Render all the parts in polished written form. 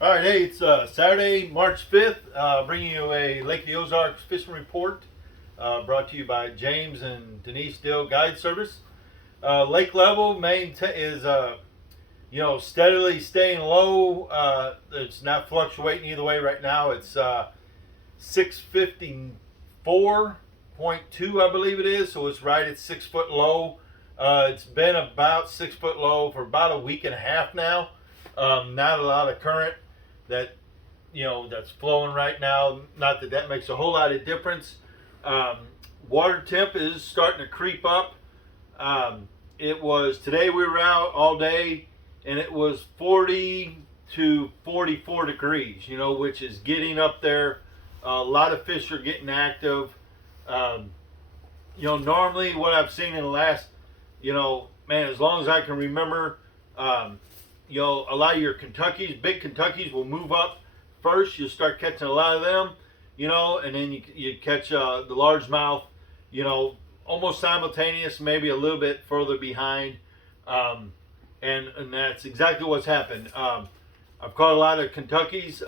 All right, hey, it's Saturday, March 5th. Bringing you a Lake of the Ozarks fishing report brought to you by James and Denise Dill Guide Service. Lake level is steadily staying low. It's not fluctuating either way right now. It's 654.2, I believe it is. So it's right at 6 foot low. It's been about 6 foot low for about a week and a half now. Not a lot of current that's flowing right now. Not that that makes a whole lot of difference. Um, Water temp is starting to creep up. It was today we were out all day, and it was 40 to 44 degrees. Which is getting up there. A lot of fish are getting active. Um, Normally what I've seen in the last, as long as I can remember, a lot of your big Kentuckies will move up first. You'll start catching a lot of them, and then you catch the largemouth, almost simultaneous, maybe a little bit further behind. And that's exactly what's happened. I've caught a lot of Kentuckies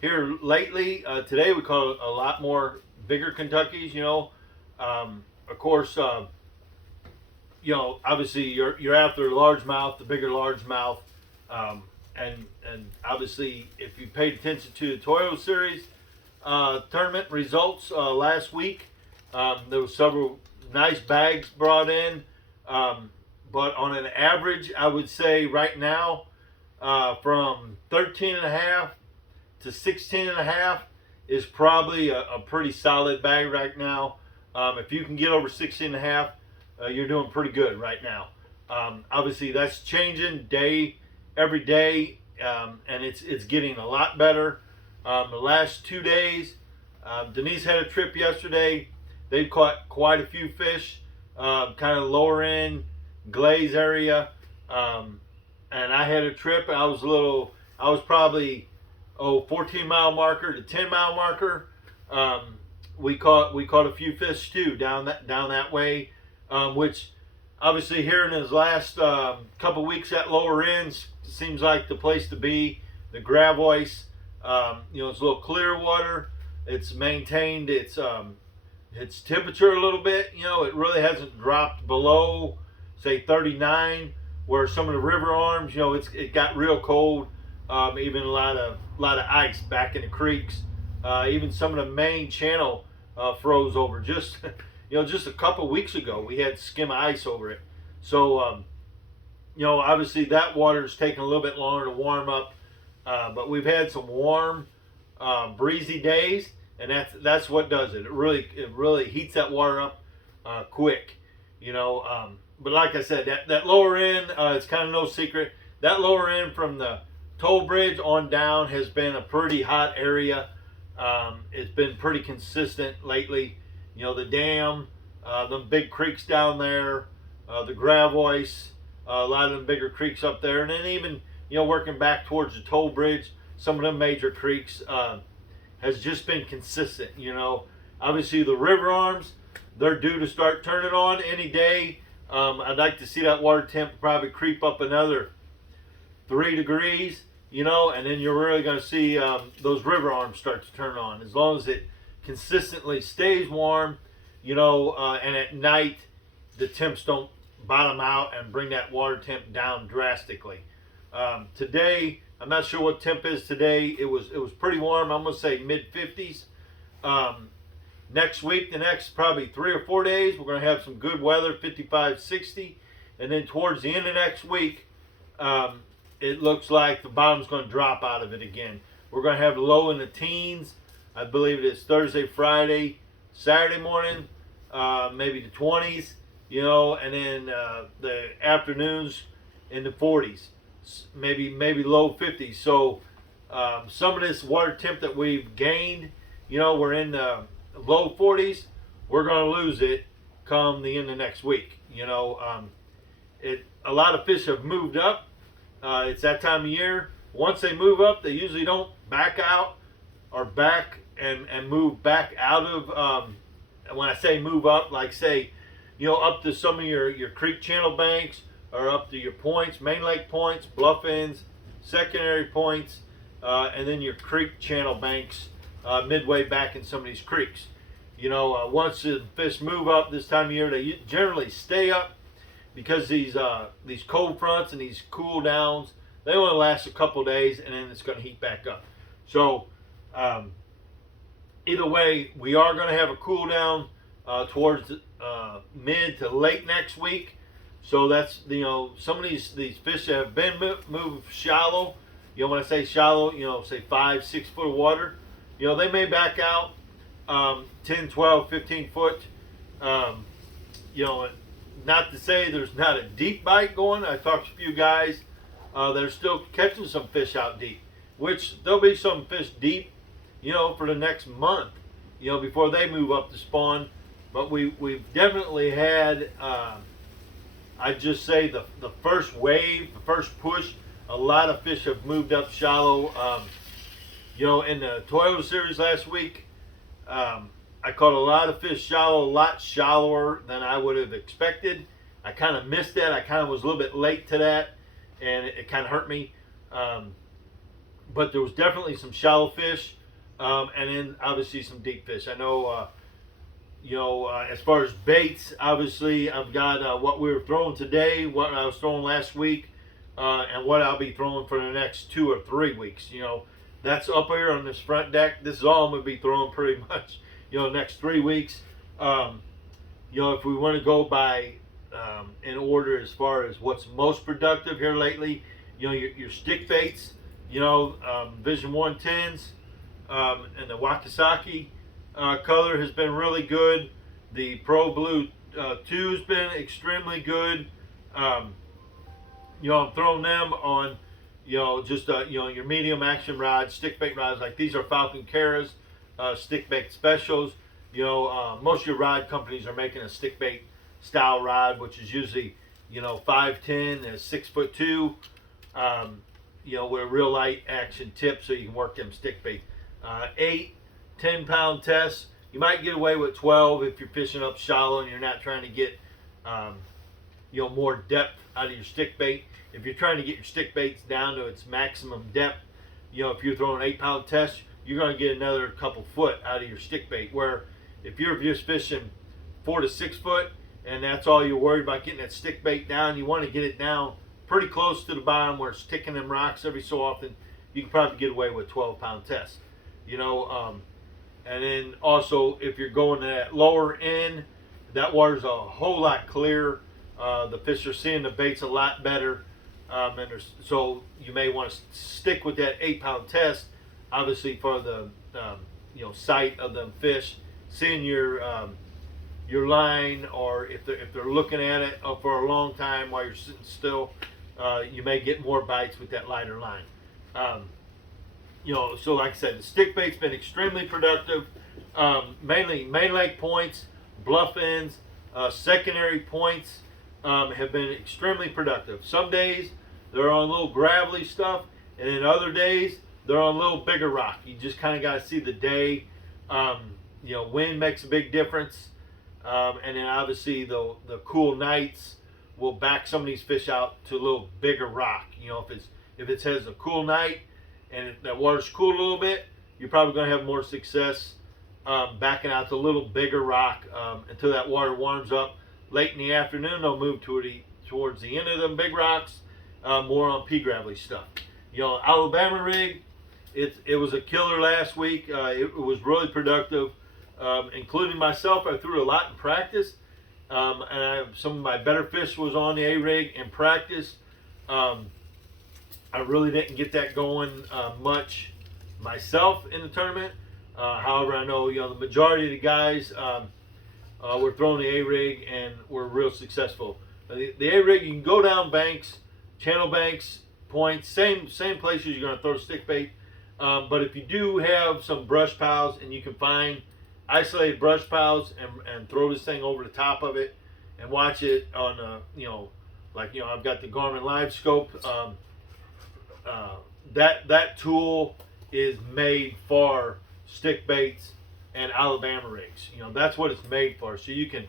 here lately. Today we caught a lot more bigger Kentuckies, of course, obviously you're after largemouth, the bigger largemouth, and obviously if you paid attention to the Toyo Series tournament results last week, there were several nice bags brought in, but on an average, I would say right now, from 13 and a half to 16 and a half is probably a pretty solid bag right now. If you can get over 16 and a half, you're doing pretty good right now. Obviously, that's changing every day, and it's getting a lot better. The last 2 days, Denise had a trip yesterday. They caught quite a few fish, kind of lower end Glaze area, and I had a trip. I was probably 14-mile marker to 10-mile marker. We caught a few fish too down that way. Which obviously here in his last couple weeks at lower ends seems like the place to be. The Gravois, it's a little clear water. It's maintained its temperature a little bit. It really hasn't dropped below, say, 39. Where some of the river arms, it got real cold. Even a lot of ice back in the creeks. Even some of the main channel froze over. Just a couple weeks ago, we had skim ice over it. So, obviously that water's taking a little bit longer to warm up. But we've had some warm, breezy days, and that's what does it. It really heats that water up quick. But like I said, that lower end, it's kind of no secret. That lower end from the toll bridge on down has been a pretty hot area. It's been pretty consistent lately. The dam, the big creeks down there, the Gravois, a lot of them bigger creeks up there, and then even working back towards the toll bridge, some of them major creeks has just been consistent. Obviously the river arms, they're due to start turning on any day. I'd like to see that water temp probably creep up another 3 degrees. And then you're really going to see those river arms start to turn on. As long as it consistently stays warm, and at night the temps don't bottom out and bring that water temp down drastically. Today, I'm not sure what temp is today. It was pretty warm. I'm going to say mid 50s. Next week, the next probably 3 or 4 days, we're going to have some good weather, 55, 60. And then towards the end of next week, it looks like the bottom's going to drop out of it again. We're going to have low in the teens. I believe it is Thursday, Friday, Saturday morning, maybe the 20s, and then the afternoons in the 40s, maybe low 50s. So some of this water temp that we've gained, we're in the low 40s. We're going to lose it come the end of next week. A lot of fish have moved up. It's that time of year. Once they move up, they usually don't back out or back and move back out of. When I say move up, like say, up to some of your creek channel banks or up to your points, main lake points, bluff ends, secondary points, and then your creek channel banks midway back in some of these creeks. Once the fish move up this time of year, they generally stay up because these cold fronts and these cool downs, they only last a couple days, and then it's going to heat back up. So either way, we are going to have a cool down towards mid to late next week. So that's, some of these fish that have been moved shallow, when I say shallow, say 5-6 foot of water, they may back out 10, 12, 15 foot. Not to say there's not a deep bite going. I talked to a few guys that are still catching some fish out deep, which there'll be some fish deep, for the next month, before they move up to spawn. But we've definitely had, I'd just say the first wave, the first push, a lot of fish have moved up shallow. In the Toyota series last week, I caught a lot of fish shallow, a lot shallower than I would have expected. I kind of missed that. I kind of was a little bit late to that, and it kind of hurt me. But there was definitely some shallow fish, and then obviously some deep fish. I know, as far as baits, obviously I've got what we were throwing today, what I was throwing last week, and what I'll be throwing for the next 2 or 3 weeks. That's up here on this front deck. This is all I'm going to be throwing pretty much, next 3 weeks. If we want to go by in order as far as what's most productive here lately, your stick baits, Vision 110s, and the Wakasaki color has been really good. The Pro Blue 2 has been extremely good. I'm throwing them on, just your medium action rods, stick bait rods. Like these are Falcon Caras stick bait specials. Most of your rod companies are making a stick bait style rod, which is usually 5'10" and 6'2", with a real light action tip, so you can work them stick bait. 8-10 pound tests. You might get away with 12 if you're fishing up shallow and you're not trying to get more depth out of your stick bait. If you're trying to get your stick baits down to its maximum depth, if you're throwing an 8-pound test, you're going to get another couple foot out of your stick bait. Where if you're just fishing 4 to 6 foot and that's all you're worried about, getting that stick bait down, you want to get it down pretty close to the bottom where it's sticking them rocks every so often, you can probably get away with 12-pound test. And then also if you're going to that lower end, that water's a whole lot clearer. The fish are seeing the baits a lot better. So you may want to stick with that 8-pound test, obviously for the sight of them fish, seeing your line, or if they're looking at it for a long time while you're sitting still, you may get more bites with that lighter line. So like I said, the stick bait's been extremely productive. Mainly main lake points, bluff ends, secondary points have been extremely productive. Some days they're on little gravelly stuff, and then other days they're on a little bigger rock. You just kind of got to see the day. Wind makes a big difference, and then obviously the cool nights will back some of these fish out to a little bigger rock. If it has a cool night and that water's cooled a little bit, you're probably going to have more success backing out to a little bigger rock until that water warms up. Late in the afternoon, they'll move towards the end of them big rocks, more on pea gravelly stuff. Alabama rig, it was a killer last week. It was really productive, including myself. I threw a lot in practice, and some of my better fish was on the A rig in practice. I really didn't get that going much myself in the tournament. However, I know the majority of the guys were throwing the A rig and were real successful. The A rig, you can go down banks, channel banks, points, same places you're going to throw stick bait. But if you do have some brush piles and you can find isolated brush piles and throw this thing over the top of it and watch it on I've got the Garmin Live Scope. That tool is made for stick baits and Alabama rigs. That's what it's made for. So you can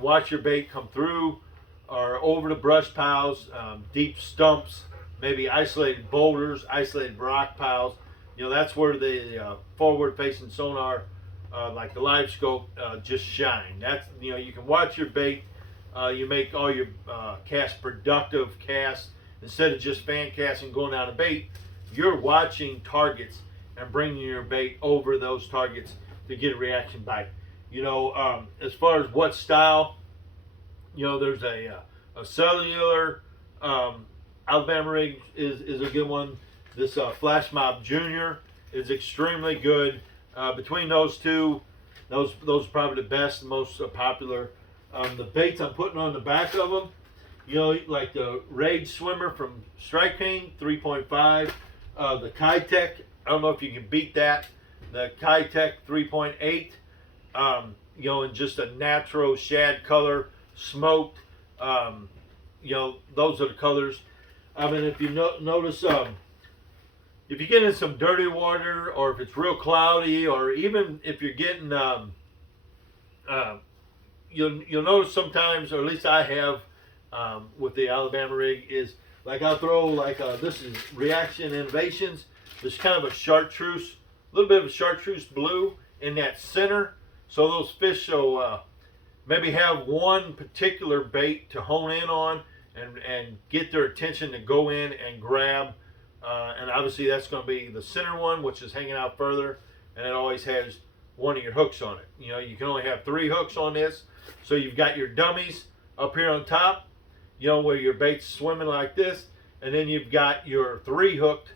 watch your bait come through or over the brush piles, deep stumps, maybe isolated boulders, isolated rock piles. That's where the forward-facing sonar, like the live scope, just shine. That's you can watch your bait. You make all your cast productive casts instead of just fan casting going down a bait. You're watching targets and bringing your bait over those targets to get a reaction bite. As far as what style, there's a cellular Alabama rig is a good one. This Flash Mob Junior is extremely good. Between those two, those are probably the best, most popular. The baits I'm putting on the back of them, like the Rage Swimmer from Strike King 3.5, the Kitech. I don't know if you can beat that. The Kitech 3.8, in just a natural shad color, smoked. Those are the colors. I mean, if you notice, if you get in some dirty water, or if it's real cloudy, or even if you're getting, you'll notice sometimes, or at least I have, with the Alabama rig, is like I'll throw this is Reaction Innovations. There's kind of a chartreuse, a little bit of a chartreuse blue in that center, so those fish will maybe have one particular bait to hone in on and get their attention to go in and grab. And obviously that's going to be the center one, which is hanging out further, and it always has one of your hooks on it. You can only have 3 hooks on this, so you've got your dummies up here on top, where your bait's swimming like this, and then you've got your 3 hooked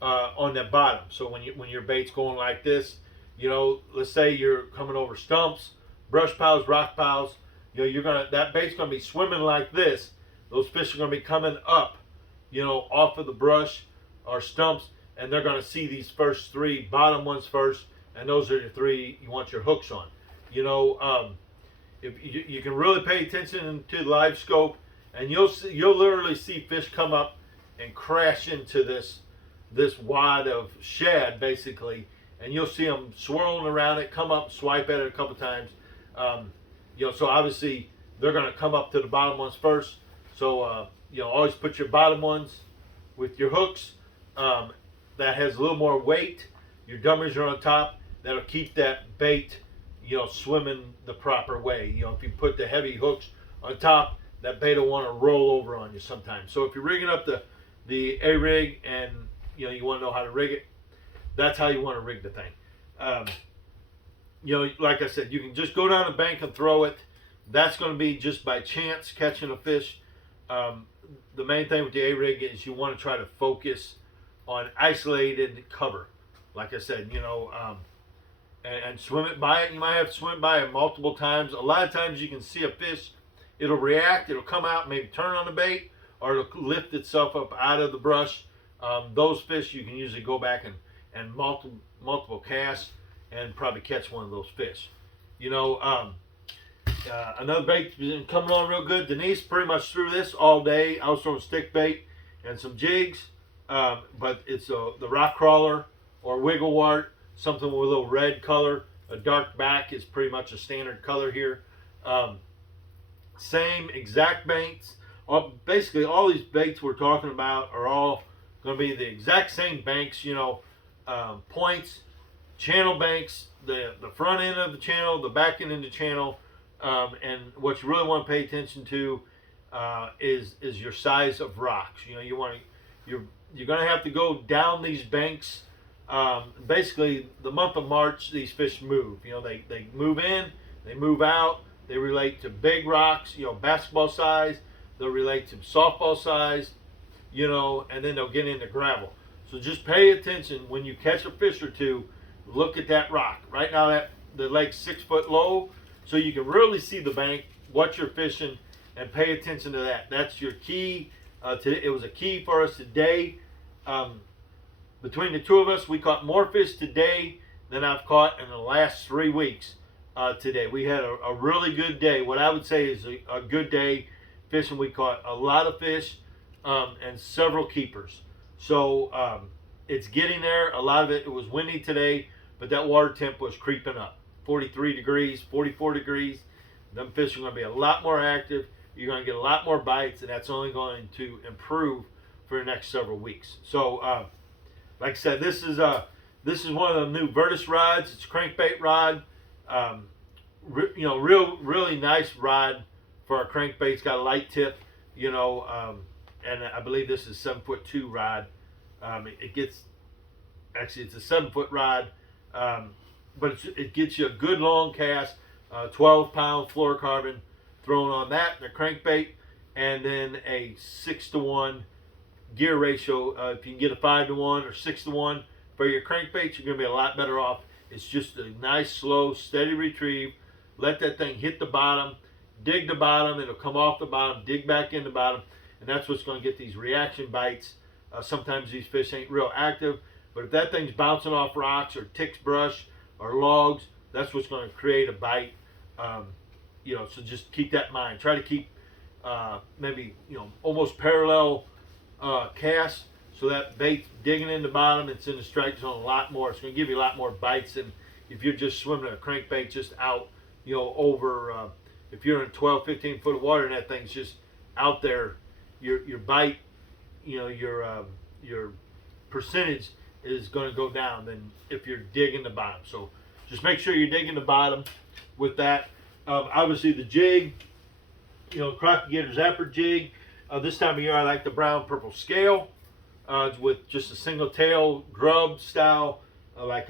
on the bottom. So when your bait's going like this, let's say you're coming over stumps, brush piles, rock piles, that bait's gonna be swimming like this. Those fish are gonna be coming up, off of the brush or stumps, and they're gonna see these first 3 bottom ones first, and those are the 3 you want your hooks on. If you can really pay attention to the live scope, and you'll literally see fish come up and crash into this wad of shad basically, and you'll see them swirling around it, come up, swipe at it a couple times. So obviously they're going to come up to the bottom ones first. So always put your bottom ones with your hooks. That has a little more weight. Your dummies are on top. That'll keep that bait, swimming the proper way. If you put the heavy hooks on top, that bait will want to roll over on you sometimes. So if you're rigging up the A rig and you want to know how to rig it, that's how you want to rig the thing. Like I said, you can just go down the bank and throw it. That's going to be just by chance catching a fish. The main thing with the A rig is you want to try to focus on isolated cover. Like I said, and swim it by it. You might have to swim by it multiple times. A lot of times you can see a fish, it'll react, it'll come out, maybe turn on the bait, or it'll lift itself up out of the brush. Those fish you can usually go back and multiple casts and probably catch one of those fish. Another bait's been coming on real good. Denise pretty much threw this all day. I was throwing stick bait and some jigs, but it's the rock crawler or wiggle wart, something with a little red color. A dark back is pretty much a standard color here. Same exact baits. Basically all these baits we're talking about are all going to be the exact same banks, points, channel banks, the front end of the channel, the back end of the channel, and what you really want to pay attention to is your size of rocks. You're going to have to go down these banks. Basically, the month of March, these fish move. They move in, they move out. They relate to big rocks, basketball size. They'll relate to softball size, and then they'll get into gravel. So just pay attention when you catch a fish or two. Look at that rock. Right now, the lake's 6 foot low, so you can really see the bank, what you're fishing, and pay attention to that. That's your key. It was a key for us today. Between the two of us, we caught more fish today than I've caught in the last 3 weeks. Today we had a really good day. What I would say is a good day fishing. We caught a lot of fish and several keepers. So it's getting there. A lot of it was windy today, but that water temp was creeping up. 43 degrees, 44 degrees. Them fish are going to be a lot more active. You're going to get a lot more bites, and that's only going to improve for the next several weeks. So, like I said, this is one of the new Vertus rods. It's a crankbait rod. Really nice rod for our crankbait. It's got a light tip, and I believe this is 7'2" rod. It's a 7-foot rod, but it gets you a good long cast, 12-pound fluorocarbon thrown on that, the crankbait, and then a 6-to-1 gear ratio. If you can get a 5-to-1 or 6-to-1 for your crankbaits, you're going to be a lot better off. It's just a nice, slow, steady retrieve. Let that thing hit the bottom, dig the bottom, it'll come off the bottom, dig back in the bottom, and that's what's going to get these reaction bites. Sometimes these fish ain't real active, but if that thing's bouncing off rocks or ticks brush or logs, that's what's going to create a bite. So just keep that in mind. Try to keep maybe almost parallel casts, so that bait's digging in the bottom. It's in the strike zone a lot more. It's going to give you a lot more bites than if you're just swimming a crankbait just out, over. If you're in 12, 15 foot of water and that thing's just out there, your bite, your percentage is going to go down than if you're digging the bottom. So just make sure you're digging the bottom with that. Obviously the jig, Crappie Gator Zapper jig. This time of year I like the brown purple scale with just a single tail grub style, like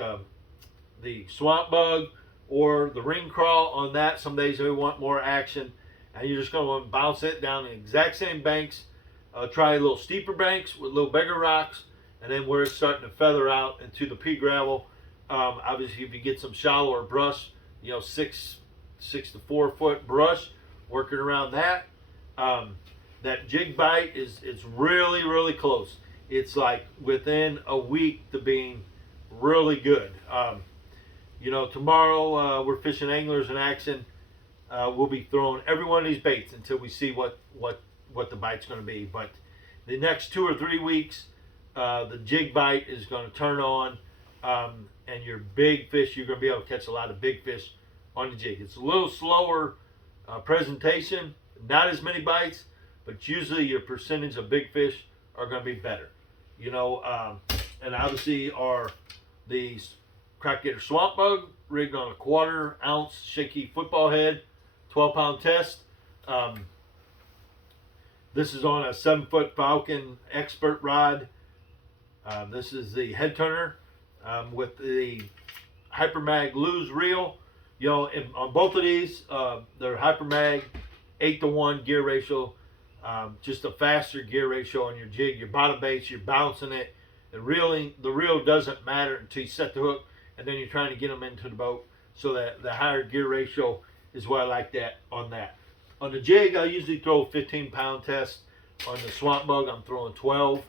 the swamp bug or the ring crawl on that. Some days we want more action, and you're just going to want to bounce it down the exact same banks. Try a little steeper banks with a little bigger rocks, and then where it's starting to feather out into the pea gravel. Obviously, if you get some shallower brush, 6 to 4 foot brush, working around that. That jig bite it's really, really close. It's like within a week to being really good. Tomorrow we're fishing anglers in action. We'll be throwing every one of these baits until we see what the bite's going to be. But the next 2 or 3 weeks, the jig bite is going to turn on, and your big fish, you're going to be able to catch a lot of big fish on the jig. It's a little slower presentation, not as many bites, but usually your percentage of big fish are going to be better. And obviously these Crappie Gator Swamp Bug rigged on a 1/4 ounce shaky football head, 12-pound test. This is on a 7-foot Falcon Expert rod. This is the head turner with the Hypermag Lose reel. On both of these, they're Hypermag 8-to-1 gear ratio. Just a faster gear ratio on your jig. Your bottom baits, you're bouncing it. The reel doesn't matter until you set the hook, and then you're trying to get them into the boat. So that the higher gear ratio is why I like that on that. On the jig, I usually throw a 15-pound test. On the Swamp Bug, I'm throwing 12.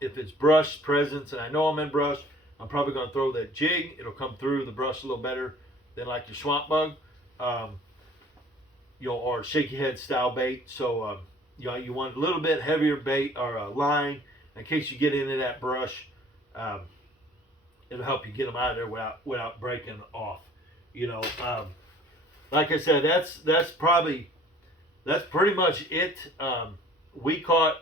If it's brush presence, and I know I'm in brush, I'm probably going to throw that jig. It'll come through the brush a little better than like your Swamp Bug, or shaky head style bait. So, you want a little bit heavier bait or a line in case you get into that brush. It'll help you get them out of there without breaking off. Like I said, that's pretty much it. We caught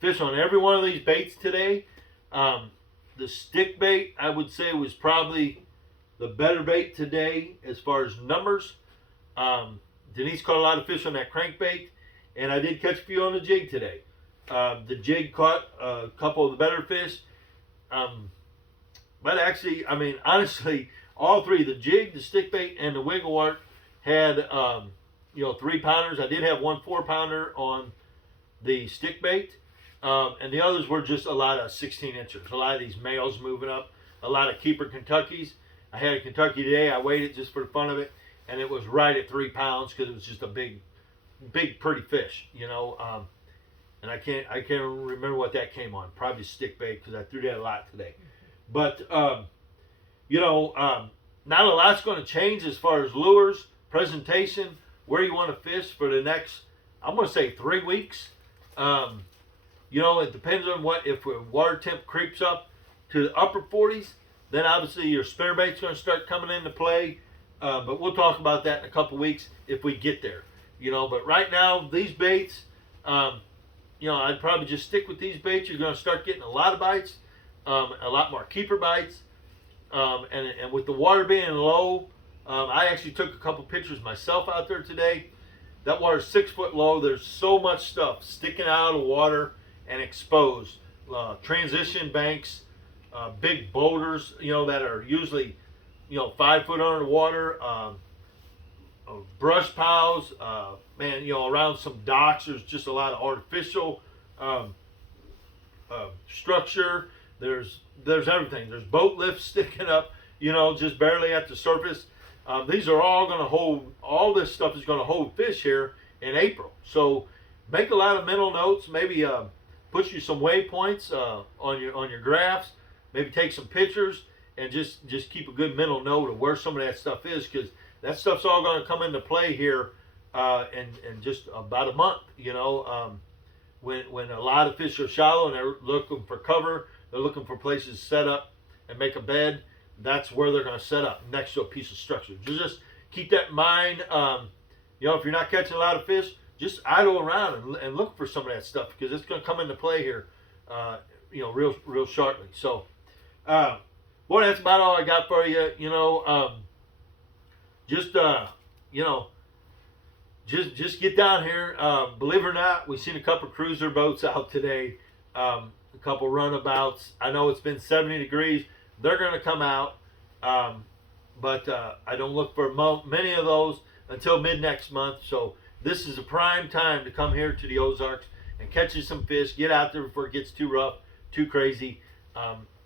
fish on every one of these baits today. The stick bait, I would say, was probably the better bait today as far as numbers. Denise caught a lot of fish on that crankbait, and I did catch a few on the jig today. The jig caught a couple of the better fish. But actually, honestly, all three, the jig, the stick bait, and the wiggle work had 3-pounders. I did have 1 4-pounder on the stick bait. And the others were just a lot of 16-inchers. A lot of these males moving up. A lot of keeper Kentuckys. I had a Kentucky today. I weighed it just for the fun of it, and it was right at 3 pounds because it was just a big, pretty fish, And I can't remember what that came on. Probably stick bait because I threw that a lot today. But not a lot's going to change as far as lures, presentation, where you want to fish for the next, I'm going to say 3 weeks. It depends on if water temp creeps up to the upper 40s, then obviously your spinnerbait's going to start coming into play. But we'll talk about that in a couple weeks if we get there. But right now, these baits, I'd probably just stick with these baits. You're going to start getting a lot of bites, a lot more keeper bites. And with the water being low, I actually took a couple pictures myself out there today. That water's 6 foot low. There's so much stuff sticking out of the water and exposed. Transition banks, big boulders, that are usually, 5 foot under the water. Brush piles, man, around some docks, there's just a lot of artificial structure. There's everything. There's boat lifts sticking up, just barely at the surface. These are all going to hold. All this stuff is going to hold fish here in April. So make a lot of mental notes. Maybe put you some waypoints on your graphs. Maybe take some pictures and just keep a good mental note of where some of that stuff is, because that stuff's all going to come into play here in just about a month. When a lot of fish are shallow and they're looking for cover, they're looking for places to set up and make a bed. That's where they're going to set up, next to a piece of structure. Just keep that in mind. If you're not catching a lot of fish, just idle around and look for some of that stuff, because it's going to come into play here, real shortly. So, boy, that's about all I got for you. Just get down here. Believe it or not, we've seen a couple cruiser boats out today, a couple runabouts. I know it's been 70 degrees. They're going to come out, but I don't look for many of those until mid next month. So this is a prime time to come here to the Ozarks and catch you some fish. Get out there before it gets too rough, too crazy.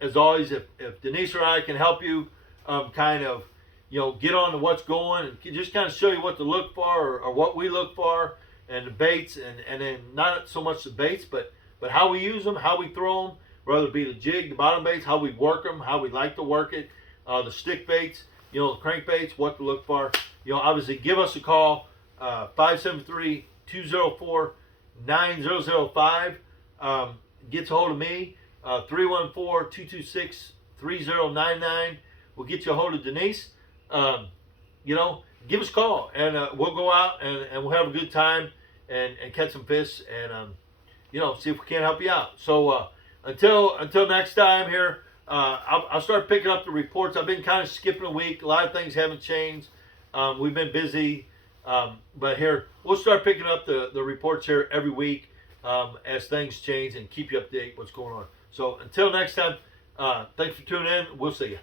As always, if Denise or I can help you get on to what's going, and just kind of show you what to look for, or what we look for, and the baits, and then not so much the baits, but how we use them, how we throw them, whether it be the jig, the bottom baits, how we work them, how we like to work it, the stick baits, the crankbaits, what to look for. Obviously give us a call, 573-204-9005. Gets a hold of me, 314-226-3099. We'll get you a hold of Denise. Give us a call, and we'll go out and we'll have a good time and catch some fish, and see if we can't help you out. So until next time here, I'll start picking up the reports. I've been kind of skipping a week. A lot of things haven't changed. We've been busy, but here we'll start picking up the reports here every week as things change, and keep you updated what's going on. So until next time, thanks for tuning in. We'll see you.